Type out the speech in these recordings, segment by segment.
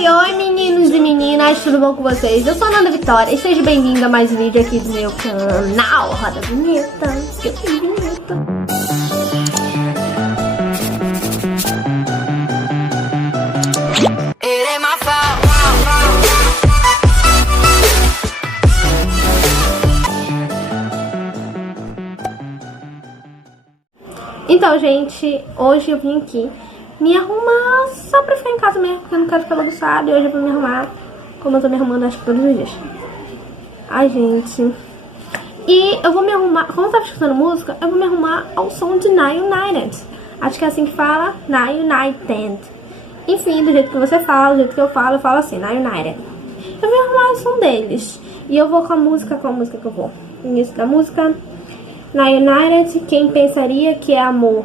Oi, meninos e meninas, tudo bom com vocês? Eu sou a Nanda Vitória e seja bem-vindo a mais um vídeo aqui do meu canal. Roda a vinheta, que eu tenho vinheta. Então, gente, hoje eu vim aqui me arrumar só pra ficar em casa mesmo, porque eu não quero ficar bagunçada. E hoje eu vou me arrumar como eu tô me arrumando, acho que todos os dias. Ai, gente. E eu vou me arrumar, como eu tava escutando música, eu vou me arrumar ao som de Now United. Acho que é assim que fala, Now United. Enfim, do jeito que você fala, do jeito que eu falo assim, Now United. Eu vou arrumar o som deles. E eu vou com a música que eu vou. Início da música, Now United, quem pensaria que é amor?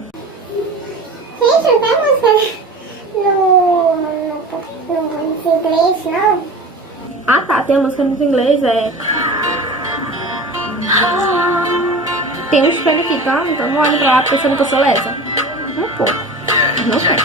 Gente, não tem música no inglês, não? Ah tá, tem a música no inglês, é... Tem um espelho aqui, tá? Então não olhe pra lá pensando que eu sou lesa. Um pouco. Não sei.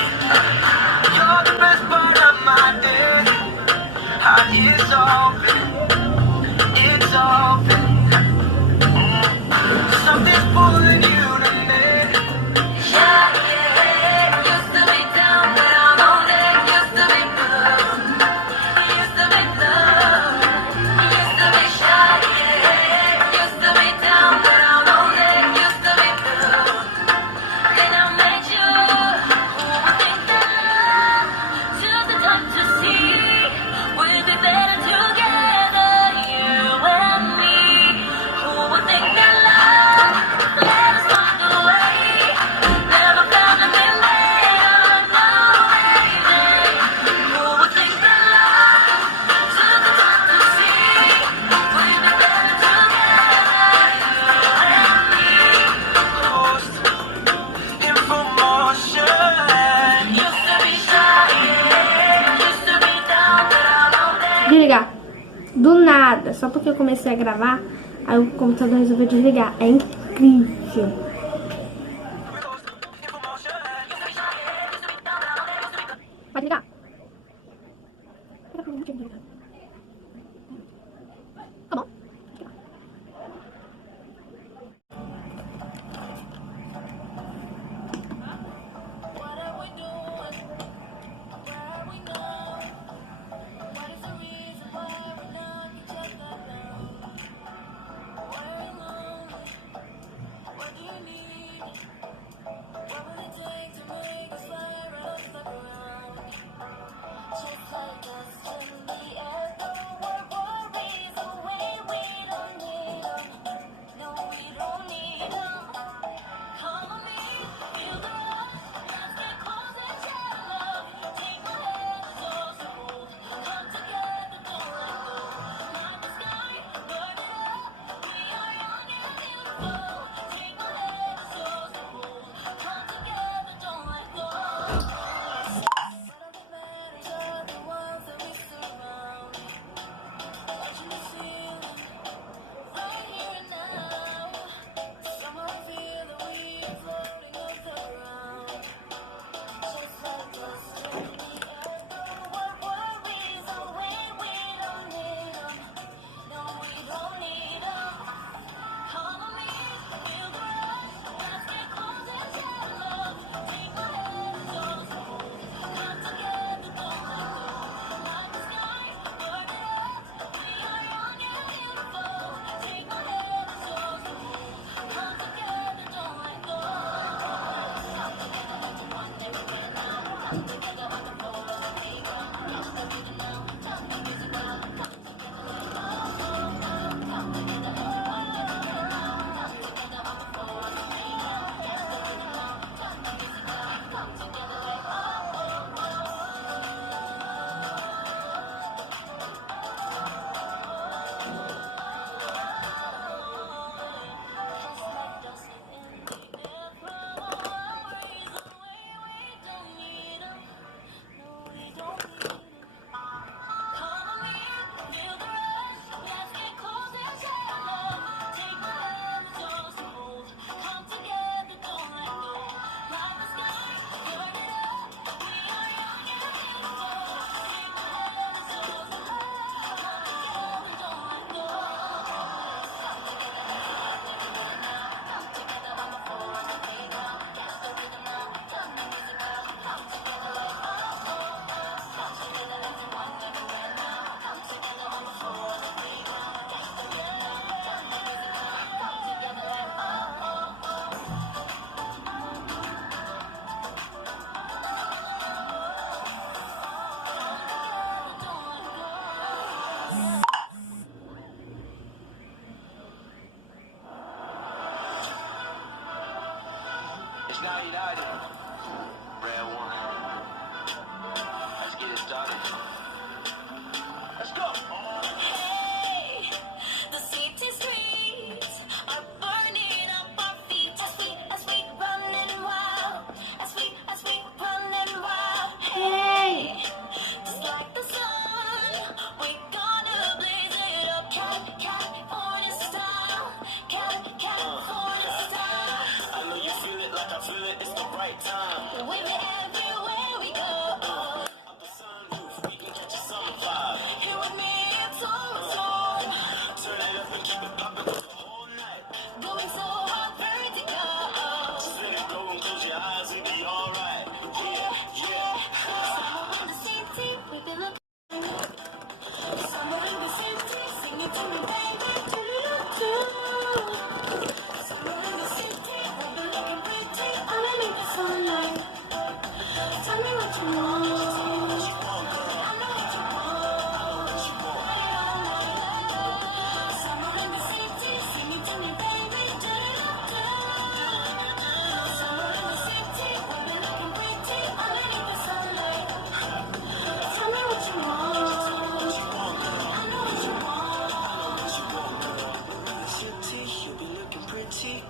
Desligar. Do nada. Só porque eu comecei a gravar, aí o computador resolveu desligar. É incrível. Vai desligar. Tá bom.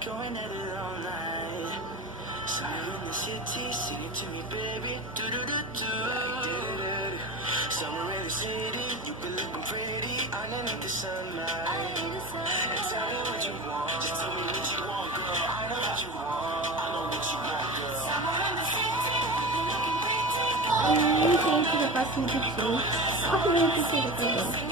Going at it all night. Somewhere in the city, sing it to me, baby. Do do do do. Somewhere in the city, you be looking pretty underneath the sunlight. And tell me what you want. Just tell me what you want, girl. I know what you want. I know what you want, girl. Somewhere in the city, you be looking pretty. Gente, já faço muito show. Olha o meu terceiro também.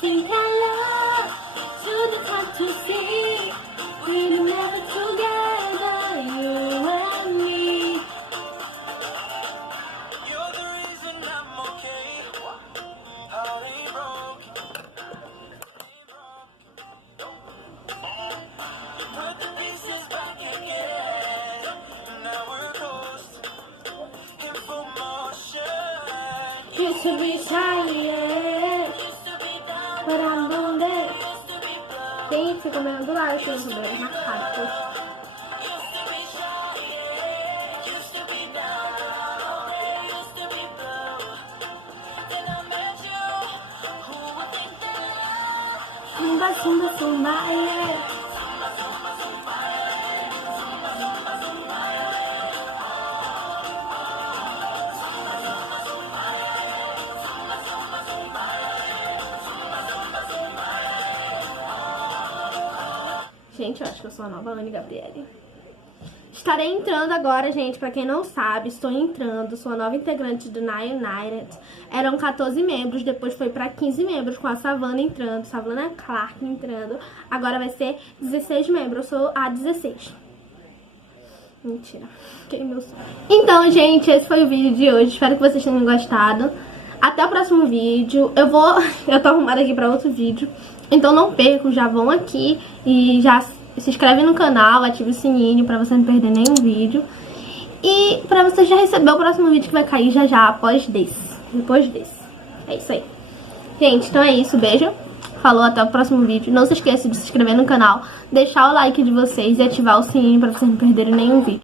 Think I love to the top to see. We're never together, you and me. You're the reason I'm okay. Heart ain't broken. You put the pieces back again. Now we're close in full motion. Used to be shy, yeah. But I'm doing that. Gente, ficou meio do lado, deixa eu ver os marcados. Zumba, zumba, zumba, yeah. Gente, eu acho que eu sou a nova Anne Gabriele. Estarei entrando agora, gente, pra quem não sabe, estou entrando, sou a nova integrante do Nine United. Eram 14 membros, depois foi pra 15 membros, com a Savannah entrando, Savannah Clark entrando. Agora vai ser 16 membros, eu sou a 16. Mentira, que meu sonho. Então, gente, esse foi o vídeo de hoje, espero que vocês tenham gostado. Até o próximo vídeo, eu tô arrumada aqui pra outro vídeo. Então não percam, já vão aqui e já se inscreve no canal, ative o sininho pra você não perder nenhum vídeo. E pra você já receber o próximo vídeo que vai cair já depois desse. É isso aí. Gente, então é isso, beijo. Falou, até o próximo vídeo. Não se esqueça de se inscrever no canal, deixar o like de vocês e ativar o sininho pra vocês não perderem nenhum vídeo.